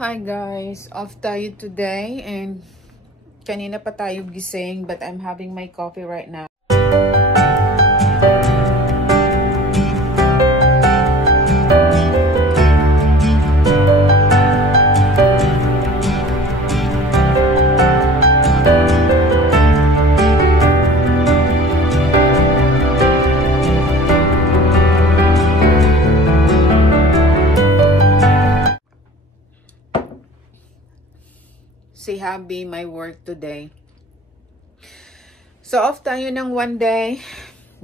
Hi guys, off tayo today and kanina pa tayo gising but I'm having my coffee right now. Si hubby my work today. So off tayo ng one day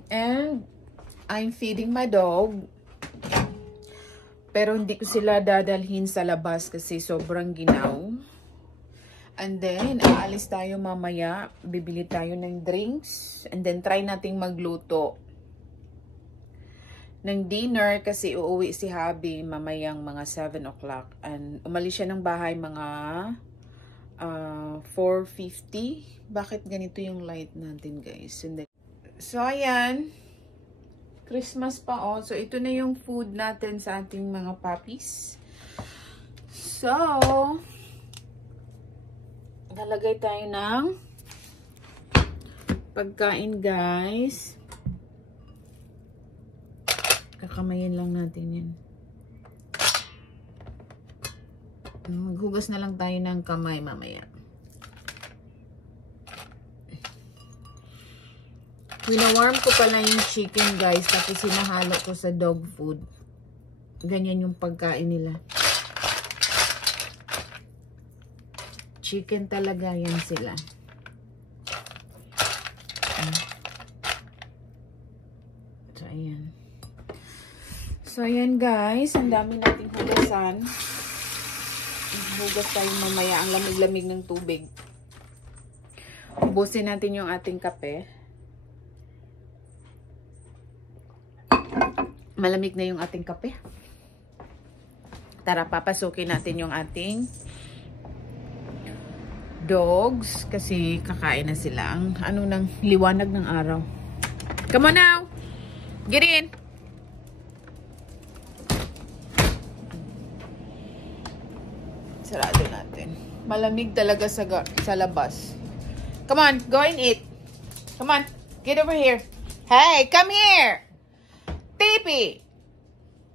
and I'm feeding my dog. Pero hindi ko sila dadalhin sa labas kasi sobrang ginaw. And then aalis tayo mamaya, bibili tayo ng drinks and then try nating magluto ng dinner kasi uuwi si hubby mamayang mga 7 o'clock and umalis siya ng bahay mga 4:50. Bakit ganito yung light natin, guys? So, ayan. Christmas pa, oh. So, ito na yung food natin sa ating mga puppies. So, lalagay tayo ng pagkain, guys. Kakamayin lang natin yan. Maghugas na lang tayo ng kamay mamaya. Winawarm ko pala yung chicken, guys, tapos sinahalo ko sa dog food. Ganyan yung pagkain nila. Chicken talaga yan sila. So, ayan. So, ayan, guys. Ang dami nating hugasan. Hugas tayo mamaya. Ang lamig-lamig ng tubig. Ubusin natin yung ating kape. Malamig na yung ating kape. Tara, papasukin natin yung ating dogs kasi kakain na sila. Ang ano ng liwanag ng araw. Come on now! Get in! Sarado natin. Malamig talaga sa labas. Come on, go and eat. Come on, get over here. Hey, come here! Tipi!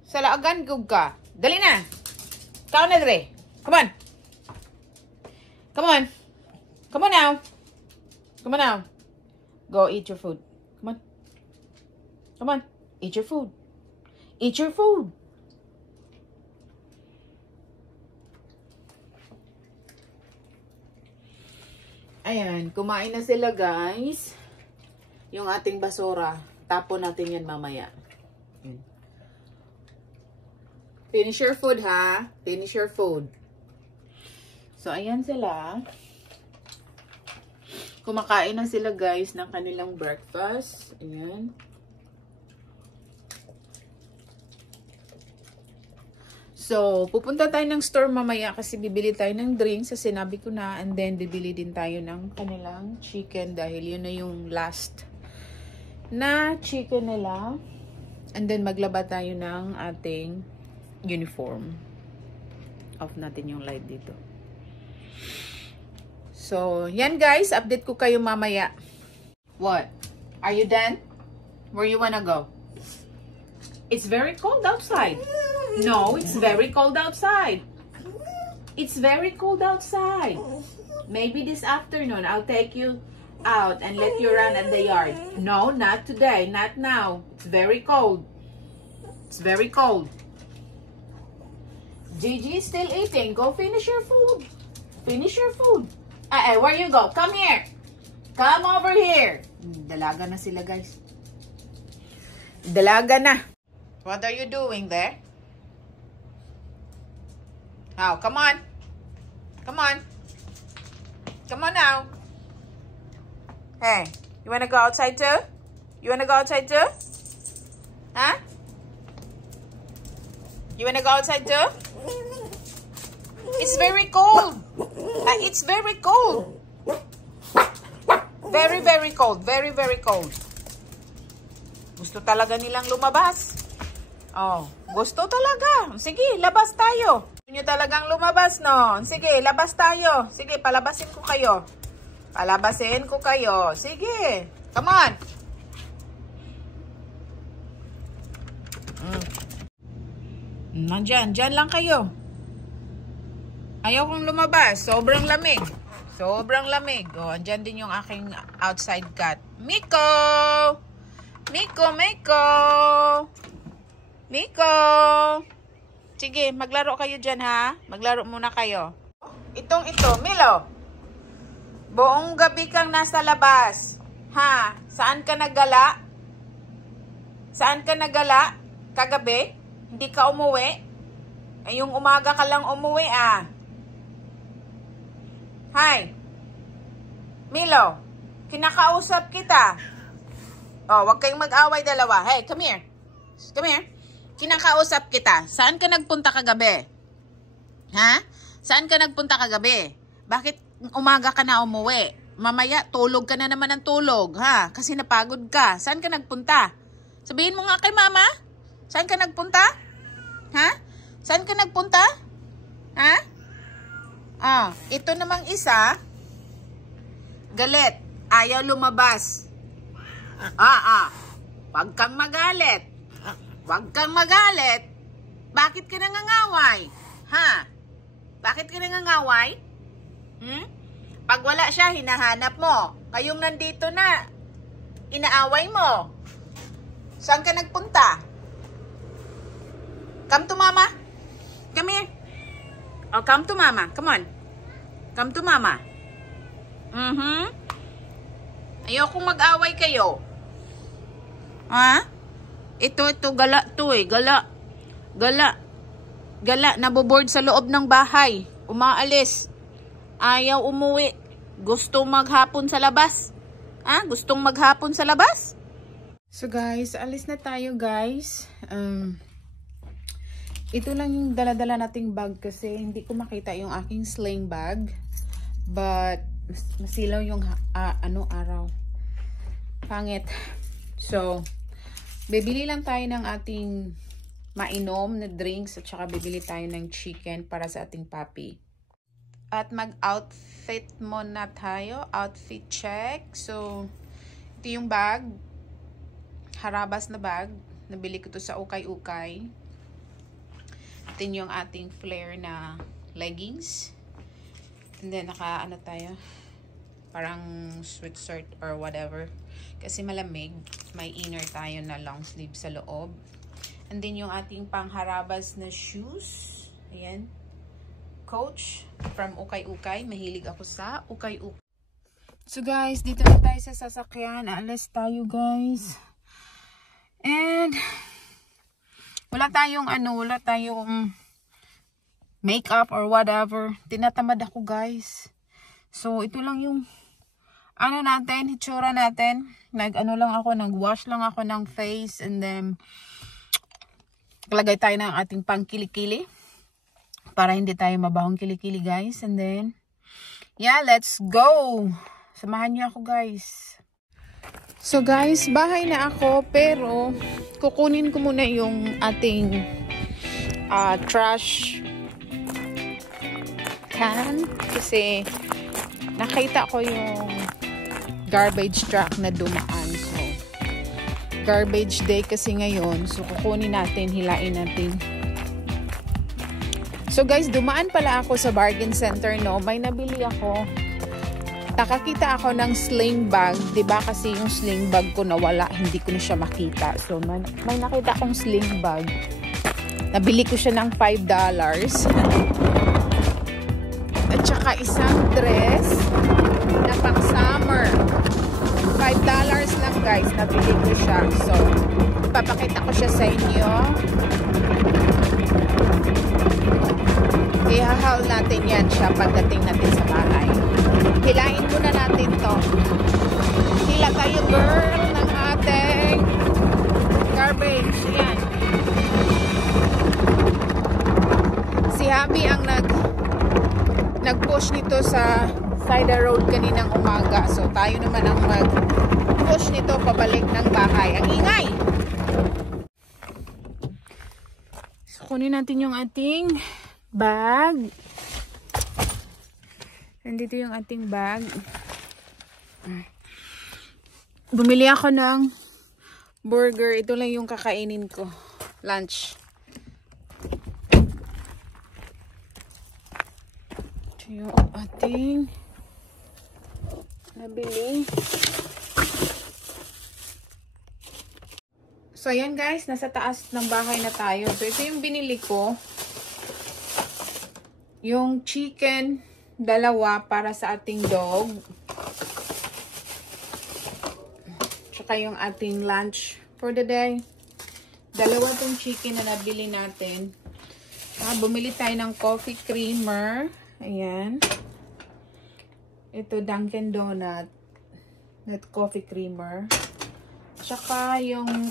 Salaagan gug ka. Dali na. Kao na dre. Come on. Come on. Come on now. Come on now. Go eat your food. Come on. Come on. Eat your food. Eat your food. Ayan, kumain na sila, guys. Yung ating basura, tapon natin yan mamaya. Finish your food, ha? Finish your food. So, ayan sila. Kumakain na sila, guys, ng kanilang breakfast. Ayan. So, pupunta tayo ng store mamaya kasi bibili tayo ng drinks sa sinabi ko na and then bibili din tayo ng kanilang chicken dahil yun na yung last na chicken nila. And then maglaba tayo ng ating uniform. Off natin yung light dito. So, yan guys, update ko kayo mamaya. What? Are you done? Where you wanna go? It's very cold outside. No, it's very cold outside. It's very cold outside. Maybe this afternoon, I'll take you out and let you run at the yard. No, not today. Not now. It's very cold. It's very cold. Gigi is still eating. Go finish your food. Finish your food. Where you go? Come here. Come over here. Dalaga na sila, guys. Dalaga na. What are you doing there? Now, come on. Come on. Come on now. Hey, you want to go outside too? You want to go outside too? Huh? You want to go outside too? It's very cold. It's very cold. Very, very cold. Very, very cold. Gusto talaga nilang lumabas. Oh, gusto talaga. Sige, labas tayo. Nyo talagang lumabas, no? Sige, labas tayo. Sige, palabasin ko kayo. Palabasin ko kayo. Sige. Come on. Nandyan. Dyan lang kayo. Ayaw kong lumabas. Sobrang lamig. Sobrang lamig. O, andyan din yung aking outside cat. Miko! Miko, Miko! Miko! Sige, maglaro kayo dyan, ha? Maglaro muna kayo. Ito, Milo. Buong gabi kang nasa labas. Ha? Saan ka nagala? Saan ka nagala? Kagabi? Hindi ka umuwi? Ay, yung umaga ka lang umuwi, ah. Hi. Milo, kinakausap kita. Oh, wag kayong mag-away dalawa. Hey, come here. Come here. Kinakausap kita. Saan ka nagpunta kagabi? Ha? Saan ka nagpunta kagabi? Bakit umaga ka na umuwi? Mamaya, tulog ka na naman ng tulog, ha? Kasi napagod ka. Saan ka nagpunta? Sabihin mo nga kay mama. Saan ka nagpunta? Ha? Saan ka nagpunta? Ha? Ah, ito namang isa, galit. Ayaw lumabas. Wag kang magalit. Wag kang magalit. Bakit ka nangangaway? Ha? Bakit ka nangangaway? Pag wala siya, hinahanap mo. Kayong nandito na, inaaway mo. Saan ka nagpunta? Come to mama. Come here. Oh, come to mama. Come on. Come to mama. Ayokong mag-away kayo. Ha? Ito, gala to eh. Gala. Naboboard sa loob ng bahay. Umaalis. Ayaw umuwi. Gustong maghapon sa labas. Ha? Gustong maghapon sa labas? So guys, alis na tayo guys. Ito lang yung dala-dala nating bag kasi hindi ko makita yung aking sling bag. But masilaw yung araw. Pangit. So, bibili lang tayo ng ating mainom na drinks at saka bibili tayo ng chicken para sa ating puppy. At mag-outfit muna tayo. Outfit check. So, ito yung bag. Harabas na bag. Nabili ko to sa Ukay-Ukay. Ito yung ating flare na leggings. And then, naka-ano tayo? Parang sweatshirt or whatever. Kasi malamig. May inner tayo na long sleeve sa loob. And then, yung ating pangharabas na shoes. Ayan. Coach from Ukay-Ukay. Mahilig ako sa Ukay-Ukay. So, guys, dito na tayo sa sasakyan. Alis tayo, guys. And wala tayong makeup or whatever. Tinatamad ako guys. So ito lang yung hitsura natin. Nag-wash lang ako ng face and then lagay tayo ng ating pang kilikili para hindi tayo mabahong kilikili guys. And then yeah, let's go. Samahan niyo ako guys. So guys, bahay na ako pero kukunin ko muna yung ating trash can kasi nakita ko yung garbage truck na dumaan. So, garbage day kasi ngayon. So, kukunin natin, hilain natin. So guys, dumaan pala ako sa bargain center, no? May nabili ako. Nakakita ako ng sling bag, 'di ba? Kasi yung sling bag ko nawala, hindi ko na siya makita. So may nakita akong sling bag. Nabili ko siya ng $5. At saka isang dress na pang summer. $5 lang guys, nabili ko siya. So papakita ko siya sa inyo. Ihahal natin yan siya pagdating natin sa bahay. Hilain muna natin to. Hila tayo girl ng ating garbage. Yan. Si Habi ang nag-push nito sa side of the road kaninang umaga. So tayo naman ang mag-push nito pabalik ng bahay. Ang ingay! So kunin natin yung ating bag. Nandito yung ating bag. Bumili ako ng burger. Ito lang yung kakainin ko. Lunch. Ito yung ating nabili. So, ayan guys. Nasa taas ng bahay na tayo. So, ito yung binili ko. Yung chicken, dalawa para sa ating dog. Tsaka yung ating lunch for the day. Dalawa tong chicken na nabili natin. Bumili tayo ng coffee creamer. Ayan. Ito, Dunkin Donut. Net coffee creamer. Tsaka yung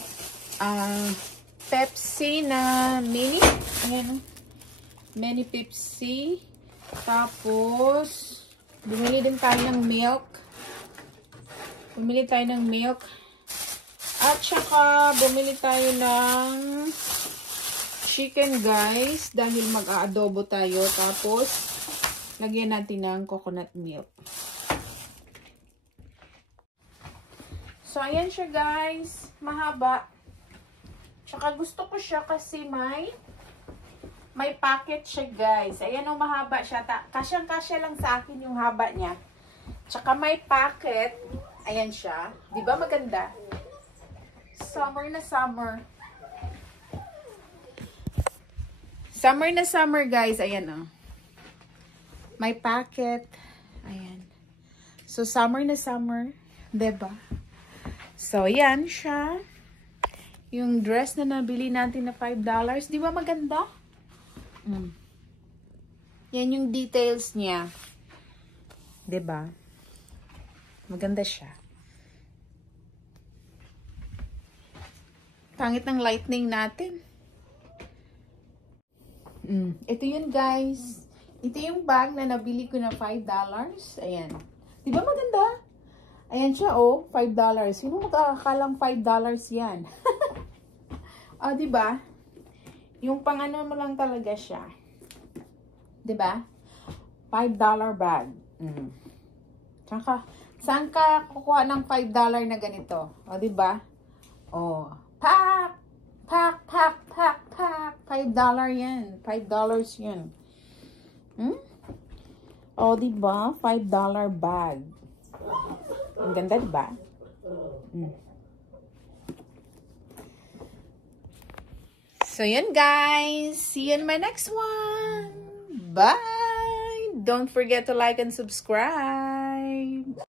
Pepsi na mini. Ayan. Mini Pepsi. Tapos, bumili din tayo ng milk. Bumili tayo ng milk. At saka, bumili tayo ng chicken, guys. Dahil mag-aadobo tayo. Tapos, lagyan natin ng coconut milk. So, ayan siya, guys. Mahaba. Tsaka, gusto ko siya kasi may packet siya, guys. Ayan, o, mahaba siya. Kasyang-kasya lang sa akin yung haba niya. Tsaka, may packet. Ayan siya. Diba maganda? Summer na summer. Summer na summer, guys. Ayan, o. May packet. Ayan. So, summer na summer. Diba? So, ayan siya. Yung dress na nabili natin na $5. Di ba maganda? Yan yung details niya. Di ba? Maganda siya. Pangit ng lightning natin. Ito yun, guys. Ito yung bag na nabili ko na $5. Ayan. Di ba maganda? Ayan siya, oh. $5. Sino magkakalang $5 yan? Diba? Yung pang-ano mo lang talaga siya. Diba? $5 bag. Saan ka kukuha ng $5 na ganito? Diba? Pak! Pak! Pak! Pak! Pak! $5 yan. $5 yan. Diba? $5 bag. Ang ganda, diba? So, yan guys. See you in my next one. Bye! Don't forget to like and subscribe.